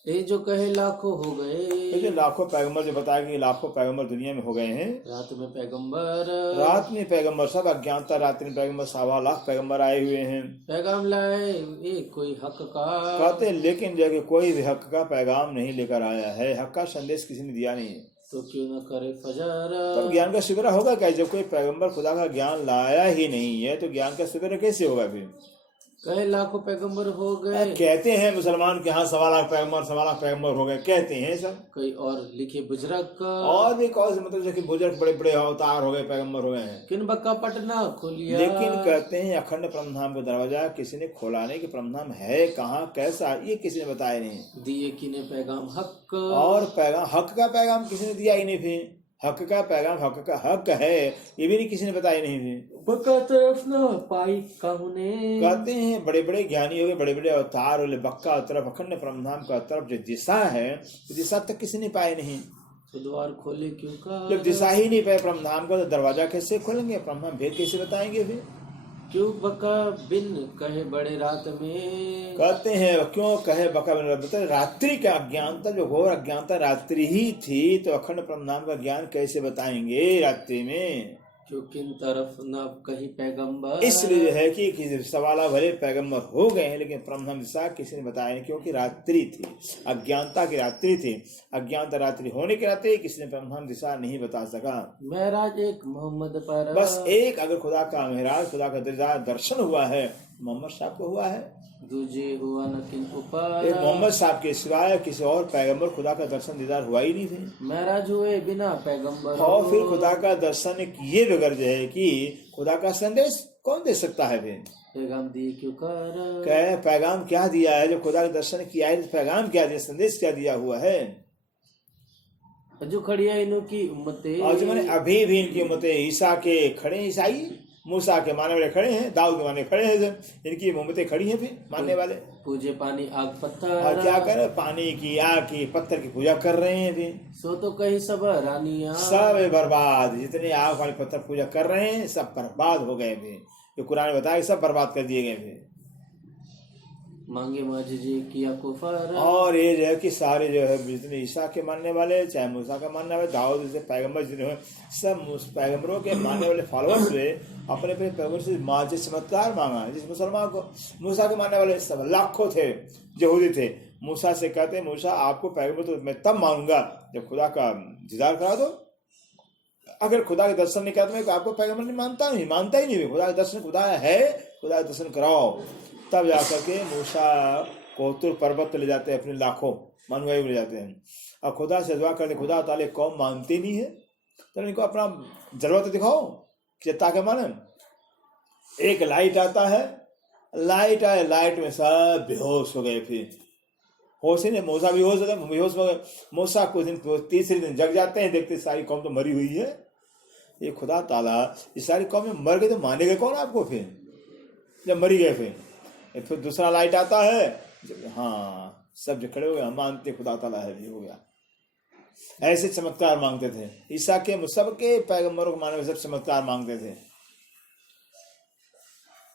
ये जो कहे लाखों हो तो गए, जो लाखों पैगंबर जो बताया कि लाखों पैगंबर दुनिया में हो गए हैं। रात में पैगंबर, रात में पैगंबर सब अज्ञानता, रात्रि में पैगंबर 1.25 लाख पैगंबर आए हुए हैं। पैगाम लाए ये कोई हक का, कहते लेकिन जगह कोई भी हक का पैगाम नहीं लेकर आया है, हक का संदेश किसी ने दिया नहीं। तो क्यों न करे फजर, तो ज्ञान का शिविर होगा क्या? जब कोई पैगंबर खुदा का ज्ञान लाया ही नहीं है तो ज्ञान का शिविर कैसे होगा? फिर कहे लाखों पैगंबर हो गए, कहते हैं मुसलमान के यहाँ 1.25 लाख पैगंबर 1.25 लाख पैगंबर हो गए, कहते हैं सब। कोई और लिखे बुजरक, और भी कौन से मतलब कि बुजुर्ग बड़े बड़े अवतार हो गए, पैगंबर हो गए हैं। किन बक्का पटना खोलिया, लेकिन कहते हैं अखंड ब्रह्मधाम का दरवाजा किसी ने खोला नहीं कि ब्रह्मधाम है कहाँ, कैसा, ये किसी ने बताया नहीं। दिए किने पैगाम हक, और पैगाम हक का पैगाम किसी ने दिया ही नहीं। फिर हक का पैगाम, हक का हक है, ये भी नहीं किसी ने बताया नहीं। फिर बक्का तरफ न पाई काहुने, कहते हैं बड़े बड़े ज्ञानी हो गए, बड़े बड़े अवतार हो गए, बक्का तरफ अखंड ब्रह्मधाम का तरफ जो दिशा है, दिशा तक किसी ने पाए नहीं। तो द्वार खोले क्यों का, जब दिशा ही नहीं पाए ब्रह्मधाम का तो दरवाजा कैसे खोलेंगे? ब्रह्मधाम भेद कैसे बताएंगे? फिर क्यों बका बिन कहे बड़े रात में, कहते हैं क्यों कहे बका बिन बता, रात्रि का अज्ञानता, जो घोर अज्ञानता रात्रि ही थी, तो अखंड ब्रह्मधाम का ज्ञान कैसे बताएंगे रात्रि में? क्यों किन तरफ न कही पैगंबर, इसलिए है कि सवाला भले पैगंबर हो गए हैं लेकिन ब्रह्मधाम दिशा किसी ने बताया नहीं, क्योंकि रात्रि थी, अज्ञानता की रात्रि थी। अज्ञानता रात्रि होने के नाते किसी ने ब्रह्मधाम दिशा नहीं बता सका। महराज एक मोहम्मद पर, बस एक अगर खुदा का महराज, खुदा का दर्शन हुआ है मोहम्मद साहब को हुआ है। दूजे हुआ न किन एक ऊपर मोहम्मद साहब के सिवाय किसी और पैगंबर खुदा का दर्शन दीदार हुआ ही नहीं थे। महराज हुए बिना पैगंबर और फिर खुदा का दर्शन किए बगैर जो है कि खुदा का संदेश कौन दे सकता है? फिर पैगाम दिए क्यों कर क्या पैगाम क्या दिया है? जो खुदा का दर्शन किया है, पैगाम क्या दिया, संदेश क्या दिया हुआ है? जो खड़ी है इन्हों की उम्मतें और जो मैंने अभी भी इनकी उम्मतें ईसा के खड़े हैं, ईसाई मूसा के मानने वाले खड़े हैं, दाऊद के मानने खड़े हैं, इनकी उम्मतें खड़ी हैं फिर मानने वाले। पूजे पानी आग पत्थर और क्या कर रहे? पानी की, आग की, पत्थर की पूजा कर रहे हैं फिर। सो तो कहीं सब रानियां सब बर्बाद, जितने आग वाले पत्थर पूजा कर रहे हैं सब बर्बाद हो गए फिर। जो कुरान ने बताया सब बर्बाद कर दिए गए फिर। मांगे मस्जिद किया कुफर और ये जो है कि सारे जो है जितने ईसा के मानने वाले, चाहे मूसा का मानने वाले, दाऊद जैसे पैगंबर जितने हुए, सब उस पैगंबरों के मानने वाले फॉलोअर्स हुए, अपने अपने पैगंबर से माँ चमत्कार मांगा। जिस मुसलमान को मूसा के मानने वाले सब लाखों थे, यहूदी थे, मूसा से कहते मूसा आपको पैगंबर तो मैं तब मानूंगा जब खुदा का दीदार करा दो। अगर खुदा के दर्शन नहीं करा तो मैं आपको पैगंबर नहीं मानता ही नहीं। खुदा के दर्शन खुदा है, खुदा के दर्शन कराओ। तब जाकर के मूसा को तुर पर्वत ले जाते हैं, अपने लाखों मानुआई ले जाते हैं और खुदा से दुआ करते, खुदा ताले कौम मानती नहीं है तो इनको अपना जरूरत दिखाओ कि ताकि माने। एक लाइट आता है, लाइट आए, लाइट में सब बेहोश हो गए। फिर होश ही नहीं, मूसा भी बेहोश हो गए। मूसा कुछ दिन, तीसरे दिन जग जाते हैं, देखते सारी कौम तो मरी हुई है। ये खुदा ताला ये सारी कौम में मर गए तो मानेगा कौन आपको? फिर जब मरी गए फिर दूसरा लाइट आता है, हाँ सब जो खड़े हो गए, हम मानते खुदा ताला है, भी हो गया। ऐसे चमत्कार मांगते थे ईसा के, सबके पैगंबरों को मानने में सब चमत्कार मांगते थे।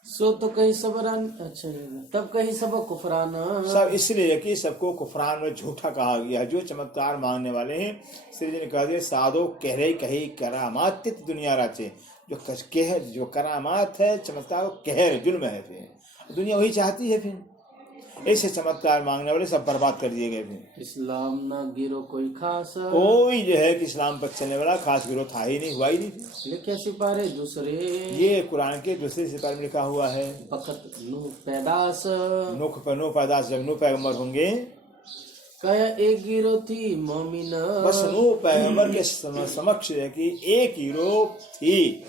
सो तो कहीं सब अच्छा तब कहीं सब कुफराना सब इसलिए कि सबको कुफरान में झूठा कहा गया। जो चमत्कार मांगने वाले हैं श्री जी ने कहा दिया साधो कहरे कही करामात दुनिया राचे। जो करामात है, चमत्कार कहर जुल्म है, फिर दुनिया वही चाहती है। फिर ऐसे चमत्कार मांगने वाले सब बर्बाद कर दिए गए। फिर इस्लाम ना गिरो कोई खास, कोई जो है कि इस्लाम पर चलने वाला खास गिरोह था ही नहीं, हुआ ही नहीं। लिखे सिपारे दूसरे, ये कुरान के दूसरे सिपारे में लिखा हुआ है। फकत नूह पैदास, नूह पैदास, जब नूह पैगंबर होंगे कया एक गिरो थी मोमिन, बस नूह पैगंबर के समक्ष है कि एक गिरोह थी।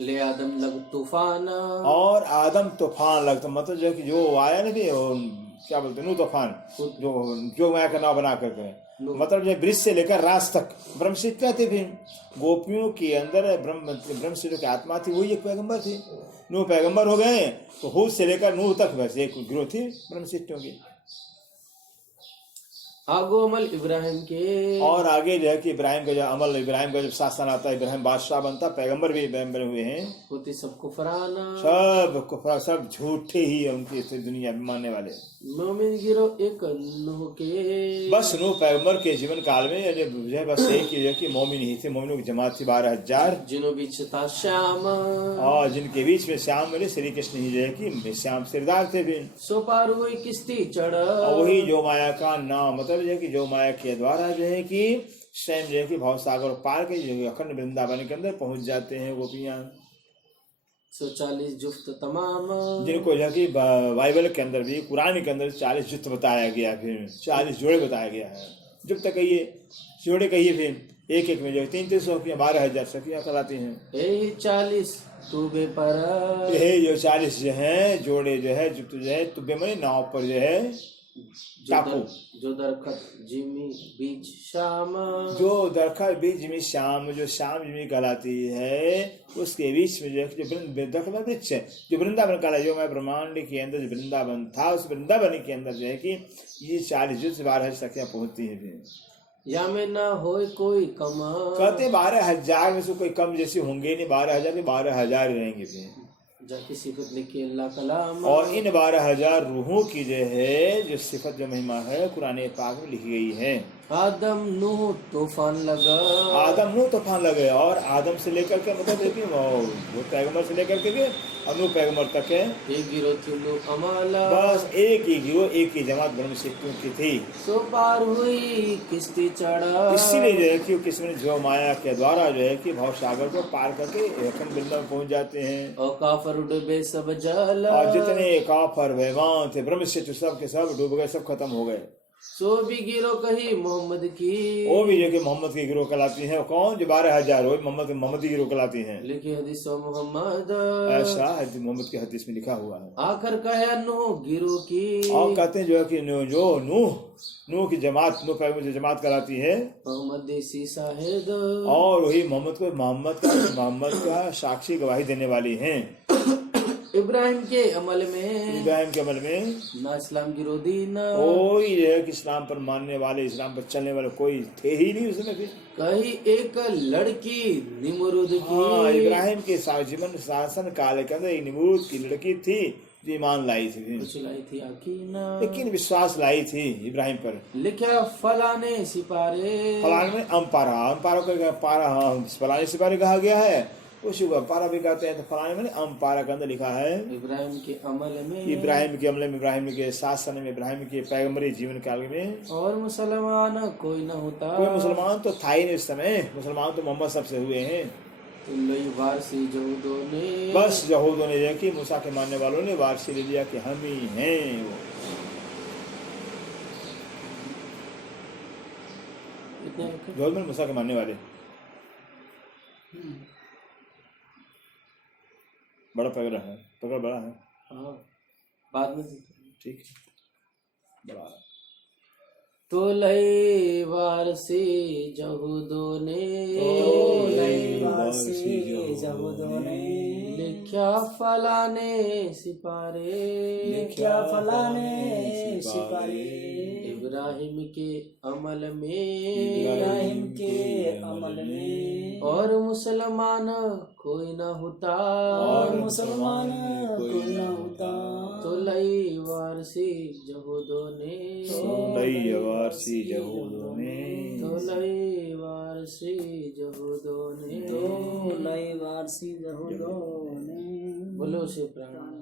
ले आदम लग तूफान, और आदम तूफान लगता, मतलब जो कि जो आया ना कि क्या बोलते हैं, नूह तूफान, जो माया का नाव बना करके, मतलब जो ब्रिज से लेकर रास तक ब्रह्मशिक्षा थे। फिर गोपियों के अंदर ब्रह्मशिक्षा की आत्मा थी, वही एक पैगंबर थी। नूह पैगंबर हो गए तो हूद से लेकर नूह तक वैसे एक गिरोह थी ब्रह्मशिष्टियों की। आगो अमल इब्राहिम के, और आगे जो है कि इब्राहिम का जो अमल, इब्राहिम का जब शासन आता है, इब्राहिम बादशाह बनता, पैगंबर भी इब्राहिम बने हुए हैं। होती सब कुफराना, सब कुफरा, सब झूठे ही है उनकी दुनिया में मानने वाले। मोमिन गिरो एक नूह के, बस नूह पैगंबर के जीवन काल में जो है बस एक ही है कि मोमिन ही थे। मोमिनों की जमात थी 12,000, जिनों बीच था श्याम, और जिनके बीच में श्याम मिले श्री कृष्ण ही जो है कि श्याम सिरदार थे। भी सो पार हुई किस्ती चढ़, और वही जो माया का नाम, मतलब जो है कि जो माया के द्वारा जो है कि स्वयं जो है कि भाव सागर पार के जो अखंड वृंदावन के अंदर पहुंच जाते हैं गोपियां। 140 जुफ्त तमाम, जिनको जो है कि बाइबल के अंदर भी, कुरान के अंदर 40 जुफ्त बताया गया, फिर 40 जोड़े बताया गया है। जब तक कहिए जोड़े कहिए, फिर एक एक में जो 300 सखियां 12,000 सखियां कराती हैं। यही 40 तुबे पर, यही जो 40 जो है जोड़े जो है जुफ्त जो है तुबे में नाव पर जो है टापू, जो दरखत जिमी बीच शाम, जो दरखत बीच में शाम, जो शाम जिमी कहलाती है, उसके बीच में जो है जो दरखत वृक्ष है, जो वृंदावन कहला, जो मैं ब्रह्मांड के अंदर जो वृंदावन था, उस वृंदावन के अंदर जो है कि ये 40 जुफ्त 12 सखियां पहुंचती है। फिर या में ना हो कोई कम, कहते 12,000 में से कोई कम जैसे होंगे नहीं, 12,000 में 12,000 रहेंगे। फिर जाकी सिफत लिखी अल्लाह कलाम, और इन 12,000 रूहों की जो है जो सिफत जो महिमा है कुरान पाक में लिखी गई है। आदम नूह तूफान लगा। आदम नूह तूफान लगे, और आदम से लेकर के मतलब है कि वो पैगंबर से लेकर के नूह पैगंबर तक है, एक गिरो चुल्लू अमाला। बस एक ही गिरोह, एक ही जमात ब्रह्म सिक्खों की थी। सो पार हुई किश्ती चढ़ा। इसीलिए जो है कि किस्म जो माया के द्वारा जो है कि भव सागर को पार करके एकम वृंदावन पहुंच जाते हैं। और काफर डूबे सब जल। और जितने काफर वैमान थे ब्रह्म से सब के सब डूब गए, सब खत्म हो गए। सो भी गिरो कही मोहम्मद की। वो भी जो कि मोहम्मद की गिरोह कहलाती है। कौन? जो 12,000 हो मोहम्मद की गिरोह कहलाती है। लिखी हदीस मोहम्मद। ऐसा मोहम्मद के हदीस में लिखा हुआ है। आखिर कहे नूह गिरो की। और कहते हैं जो है कि जो नूह की जमात, नूह पैगंबर की जमात कहलाती है। मोहम्मद देसी साहिद। और वही मोहम्मद का साक्षी गवाही देने वाली हैं। इब्राहिम के अमल में। इब्राहिम के अमल में ना इस्लाम गिरोधी न। कोई जो है कि इस्लाम पर मानने वाले, इस्लाम पर चलने वाले कोई थे ही नहीं उसमें फिर। कही एक लड़की निमरुद की। हाँ, इब्राहिम के जीवन शासन काल के अंदर एक निमरूद की लड़की थी जो ईमान लाई थी, कुछ लाई थी आकीना। लेकिन विश्वास लाई थी इब्राहिम पर। लिखा फलाने सिपारे। फलाने में अम्पारा को पारा, हाँ फलाने सिपारे कहा गया है, उसी को अम्पारा भी कहते हैं। तो फलाने में अम्पारा के अंदर लिखा है इब्राहिम के अमल में। इब्राहिम के अमल में, इब्राहिम के शासन में, इब्राहिम के पैगंबरी जीवन काल में। और मुसलमान कोई न होता। कोई मुसलमान तो था ही नहीं उस समय। मुसलमान तो मोहम्मद सबसे हुए हैं। वारसी यहूदों ने। बस यहूदों ने कि मूसा के मानने वालों ने वारसी ले लिया कि हम ही हैं वो। यहूद में मूसा के मानने वाले। बड़ा पकड़ है, पकड़ बड़ा है। हाँ, बाद में ठीक है, बड़ा है। तो लई वारसी यहूदों ने। लिखा फलाने सिपारे। इब्राहिम के अमल में। और मुसलमान कोई न होता। तो लई वारसी यहूदों ने। तो लई वारसी यहूदों ने। बोलो शिव प्राण।